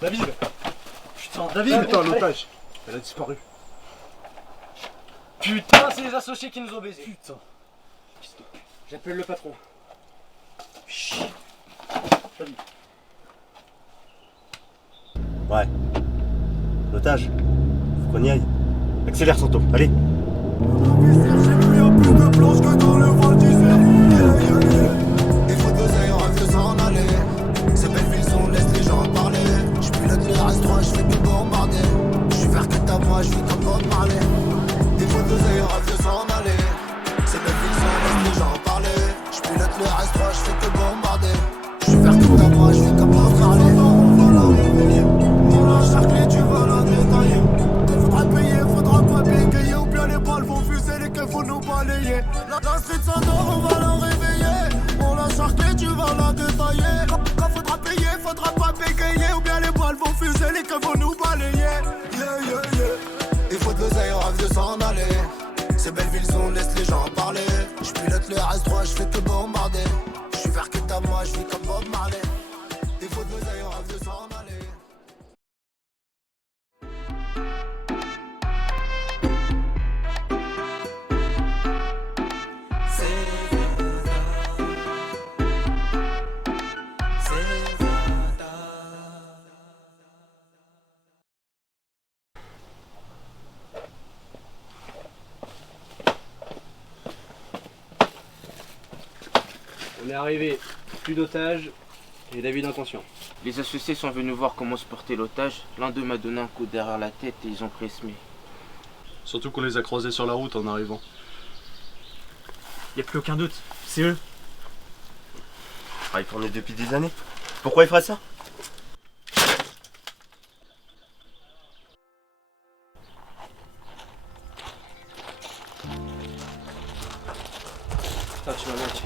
David! Putain, David! Putain, l'otage! Elle a disparu. Putain, c'est les associés qui nous ont baisés. Putain. J'appelle le patron. Chut. Salut. Ouais. L'otage. Faut qu'on y aille. Accélère, Santo. Allez. La street s'endort, on va la réveiller. On la charcler, tu vas la détailler. Quand faudra payer, faudra pas bégayer. Ou bien les balles vont fuser, les keufs vont nous balayer. Yeah, yeah, yeah. Il faut de l'oseille, on rêve de s'en aller. C'est Belleville, on laisse les gens parler. J'pilote le RS3, j'fais que bombarder. J'suis vert que ta moi, j'vis comme Bob Marley. Il faut de l'oseille, on rêve de s'en aller. On est arrivé. Plus d'otages et David inconscient. Les associés sont venus voir comment se portait l'otage. L'un d'eux m'a donné un coup derrière la tête et ils ont pris Esmé. Surtout qu'on les a croisés sur la route en arrivant. Y a plus aucun doute. C'est eux. Ah, ils tournaient depuis des années. Pourquoi ils feraient ça? Putain, tu vas mec.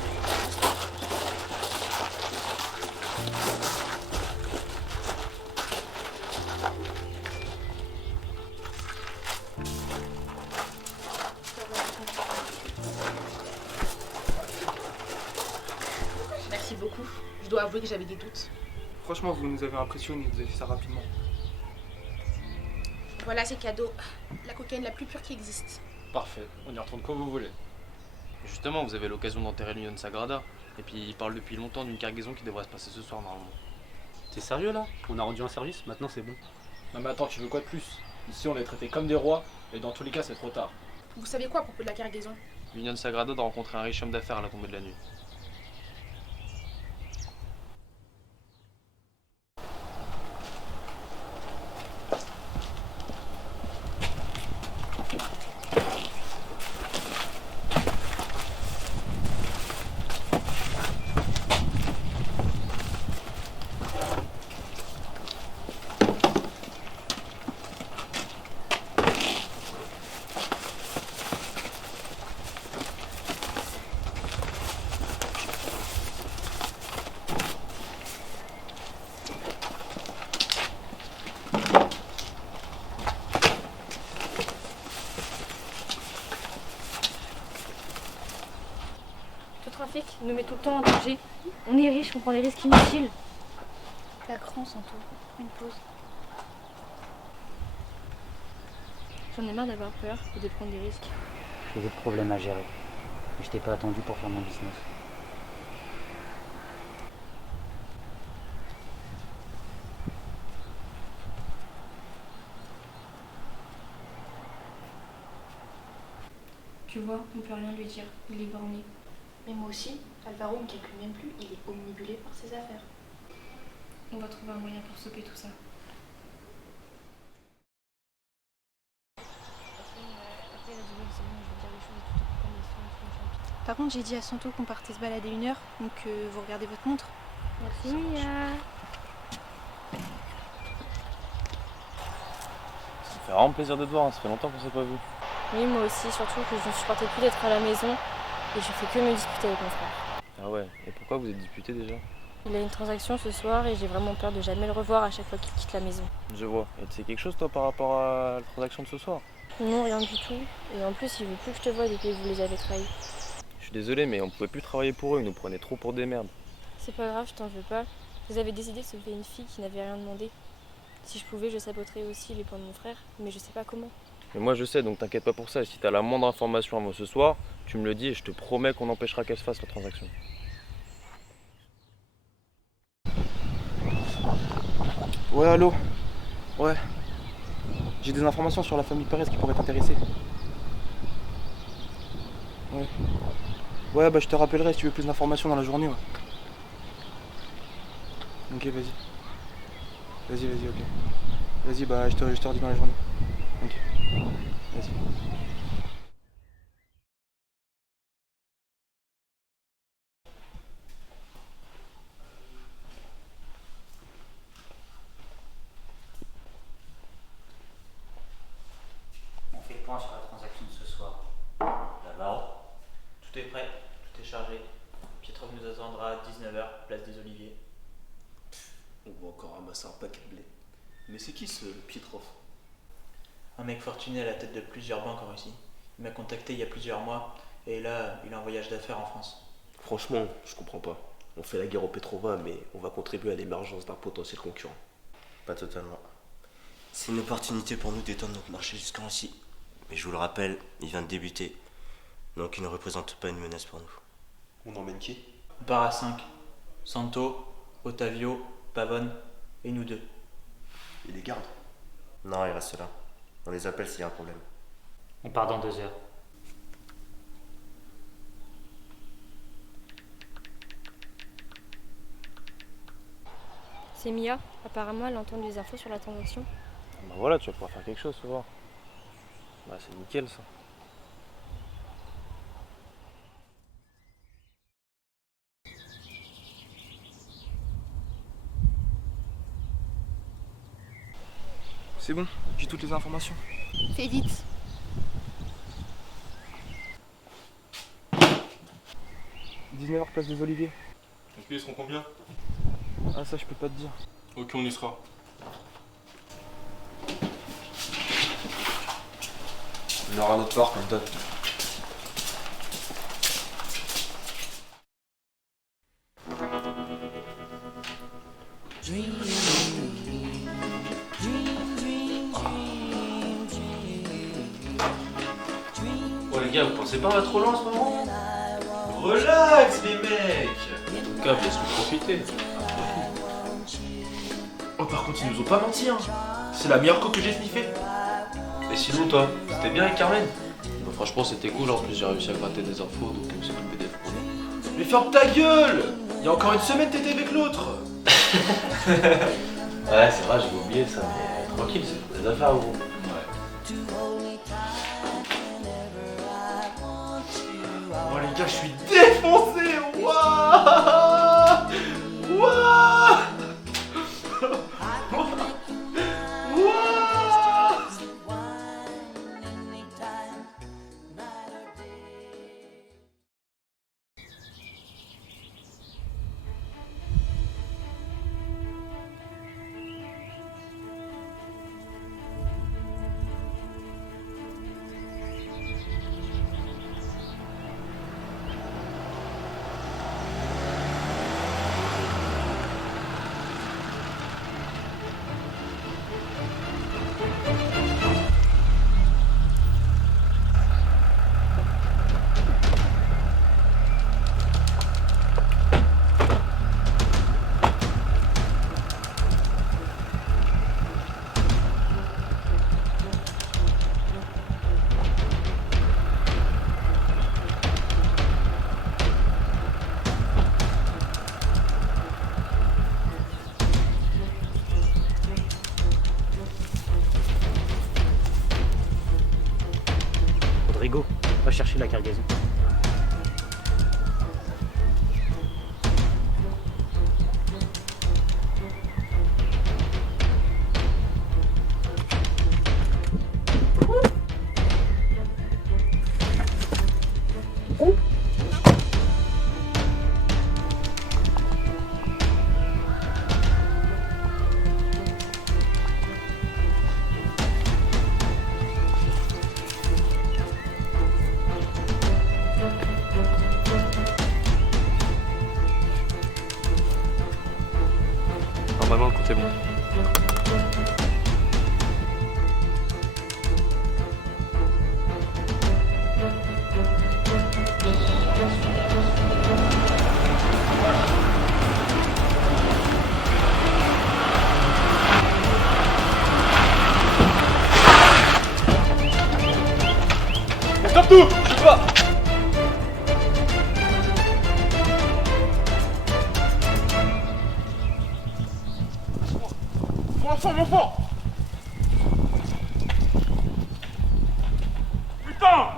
Merci beaucoup. Je dois avouer que j'avais des doutes. Franchement, vous nous avez impressionnés, vous avez fait ça rapidement. Voilà, c'est cadeau. La cocaïne la plus pure qui existe. Parfait, on y retourne quand vous voulez. Justement, vous avez l'occasion d'enterrer l'Union Sagrada. Et puis, il parle depuis longtemps d'une cargaison qui devrait se passer ce soir normalement. T'es sérieux là? On a rendu un service, maintenant c'est bon. Non mais attends, tu veux quoi de plus? Ici on est traités comme des rois et dans tous les cas c'est trop tard. Vous savez quoi à propos de la cargaison? L'Union Sagrada doit rencontrer un riche homme d'affaires à la tombée de la nuit. Le trafic nous met tout le temps en danger. On est riche, on prend des risques inutiles. La cran, Santo. Une pause. J'en ai marre d'avoir peur et de prendre des risques. J'ai des problèmes à gérer. Je t'ai pas attendu pour faire mon business. Tu vois, on peut rien lui dire. Il est borné. Mais moi aussi, Alvaro ne calcule même plus, il est omnibulé par ses affaires. On va trouver un moyen pour stopper tout ça. Par contre, j'ai dit à Santo qu'on partait se balader 1 heure, donc vous regardez votre montre. Merci Mia. Ça fait vraiment plaisir de te voir, ça fait longtemps qu'on s'est pas vu. Oui, moi aussi, surtout que je ne supportais plus d'être à la maison et je fais que me disputer avec mon frère. Ah ouais, et pourquoi vous êtes disputés déjà? Il a une transaction ce soir et j'ai vraiment peur de jamais le revoir à chaque fois qu'il quitte la maison. Je vois. Et tu sais quelque chose toi par rapport à la transaction de ce soir? Non, rien du tout. Et en plus, il veut plus que je te voie depuis que vous les avez trahis. Je suis désolé, mais on pouvait plus travailler pour eux, ils nous prenaient trop pour des merdes. C'est pas grave, je t'en veux pas. Vous avez décidé de sauver une fille qui n'avait rien demandé. Si je pouvais, je saboterais aussi les plans de mon frère, mais je sais pas comment. Mais moi je sais, donc t'inquiète pas pour ça. Si t'as la moindre information avant ce soir, tu me le dis et je te promets qu'on empêchera qu'elle se fasse la transaction. Ouais, allô? Ouais. J'ai des informations sur la famille Perez qui pourraient t'intéresser. Ouais. Ouais, bah je te rappellerai si tu veux plus d'informations dans la journée, ouais. Ok, vas-y. Vas-y, ok. Vas-y, bah je te redis dans la journée. Ok. Vas-y. On fait le point sur la transaction de ce soir. D'abord, tout est prêt, tout est chargé. Pietrov nous attendra à 19h, place des Oliviers. On va encore ramasser un paquet de blé. Mais c'est qui ce Pietrov? Un mec fortuné à la tête de plusieurs banques en Russie. Il m'a contacté il y a plusieurs mois et là, il est en voyage d'affaires en France. Franchement, je comprends pas. On fait la guerre au Petrova, mais on va contribuer à l'émergence d'un potentiel concurrent. Pas totalement. C'est une opportunité pour nous d'étendre notre marché jusqu'en Russie. Mais je vous le rappelle, il vient de débuter. Donc il ne représente pas une menace pour nous. On emmène qui? On part à 5. Santo, Ottavio, Pavone et nous deux. Et les gardes? Non, il reste là. On les appelle s'il y a un problème. On part dans 2 heures. C'est Mia. Apparemment, elle entend des infos sur la transaction. Bah voilà, tu vas pouvoir faire quelque chose, tu vois. Bah c'est nickel ça. C'est bon, j'ai toutes les informations. Fais vite. « 19h, place des Oliviers. Donc ils seront combien? Ah, ça, je peux pas te dire. Ok, on y sera. On aura notre part comme d'hab. Oh les gars, vous pensez pas trop loin en ce moment? Relax les mecs! En tout cas, laisse-nous profiter. Oh par contre ils nous ont pas menti hein. C'est la meilleure coque que j'ai sniffée. Et sinon toi, c'était bien avec Carmen? Bah franchement c'était cool, en plus j'ai réussi à gratter des infos, donc c'est tout BD. Mais ferme ta gueule! Il y a encore une semaine t'étais avec l'autre. Ouais c'est vrai, j'avais oublié ça, mais tranquille, c'est des affaires gros. Oh les gars, je suis défoncé! Wouah! Wouah! Rodrigo, va chercher la cargaison. Normalement le compte est bon. tout! Je sais pas! Mon enfant! Putain!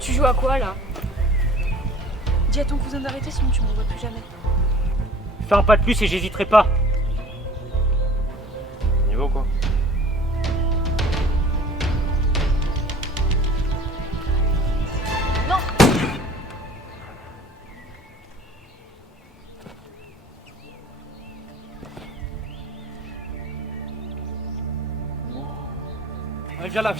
Tu joues à quoi là? Dis à ton cousin d'arrêter, sinon tu m'en vois plus jamais. Fais un pas de plus et j'hésiterai pas. On y va ou quoi? Non! Allez, viens là.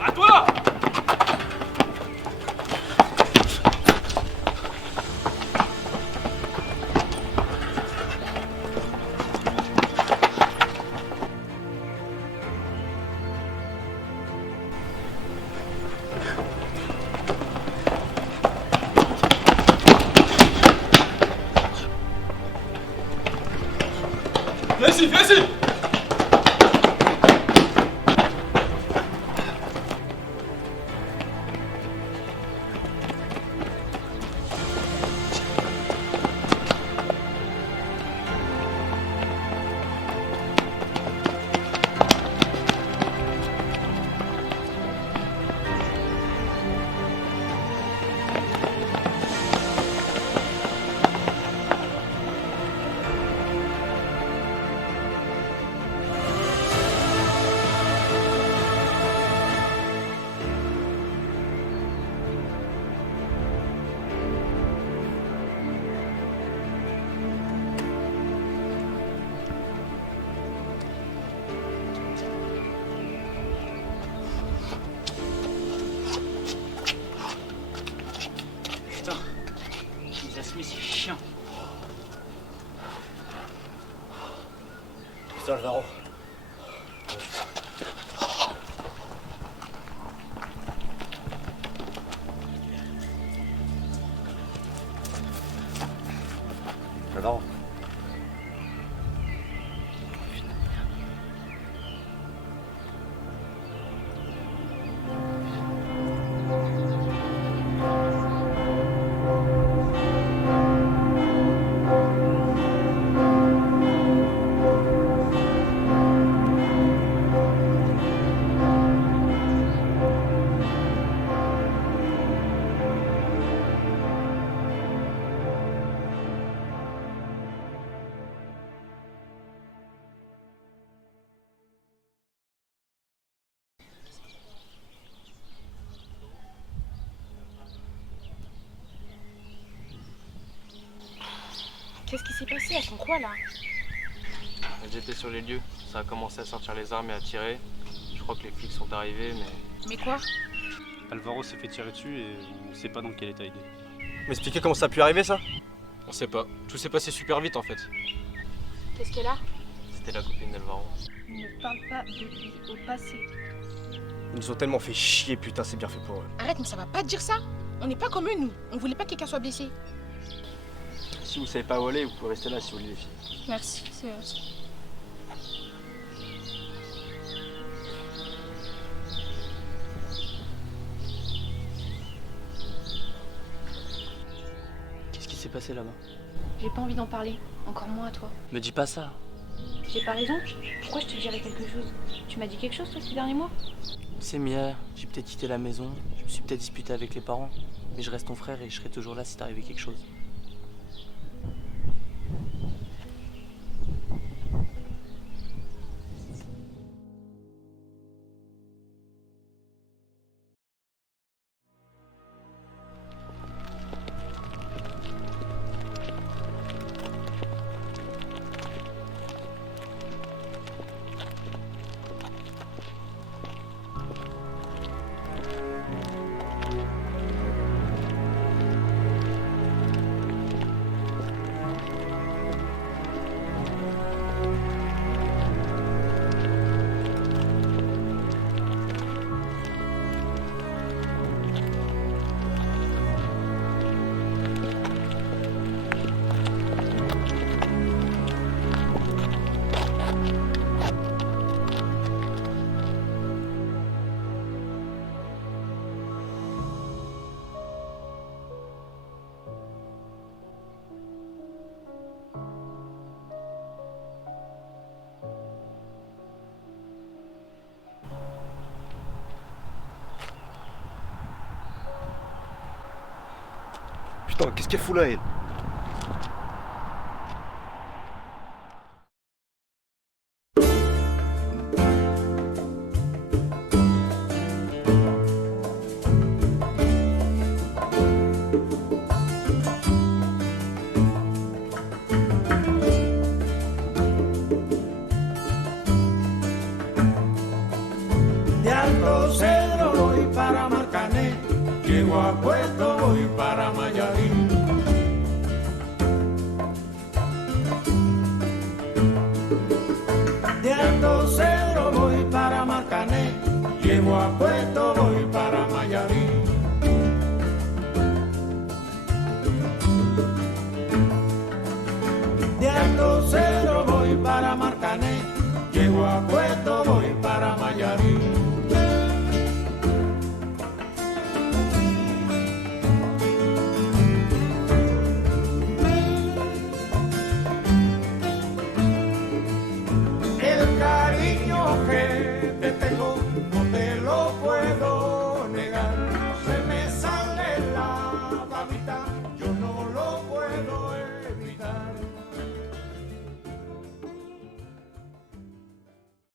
Arrête-toi! Viens ici! Les asthmés, c'est chiant. Putain, le Varro. Le Varro. Qu'est-ce qui s'est passé? Elles font quoi là? J'étais sur les lieux, ça a commencé à sortir les armes et à tirer. Je crois que les flics sont arrivés, mais... Mais quoi? Alvaro s'est fait tirer dessus et on sait pas dans quel état il est. M'expliquer comment ça a pu arriver ça? On sait pas. Tout s'est passé super vite en fait. Qu'est-ce qu'elle a? C'était la copine d'Alvaro. Ne parle pas de lui au passé. Ils nous ont tellement fait chier, putain, c'est bien fait pour eux. Arrête, mais ça va pas te dire ça. On n'est pas comme eux, nous. On voulait pas que quelqu'un soit blessé. Si vous savez pas où aller, vous pouvez rester là si vous voulez les filles. Merci, c'est vrai. Qu'est-ce qui s'est passé là-bas? J'ai pas envie d'en parler, encore moins à toi. Me dis pas ça. J'ai pas raison? Pourquoi je te dirais quelque chose? Tu m'as dit quelque chose toi ces derniers mois? C'est Mia, j'ai peut-être quitté la maison, je me suis peut-être disputé avec les parents, mais je reste ton frère et je serai toujours là si t'arrivait quelque chose. Putain, qu'est-ce qu'elle fout là, elle? De Alto Cedro voy para Marcané, llego a Puebla.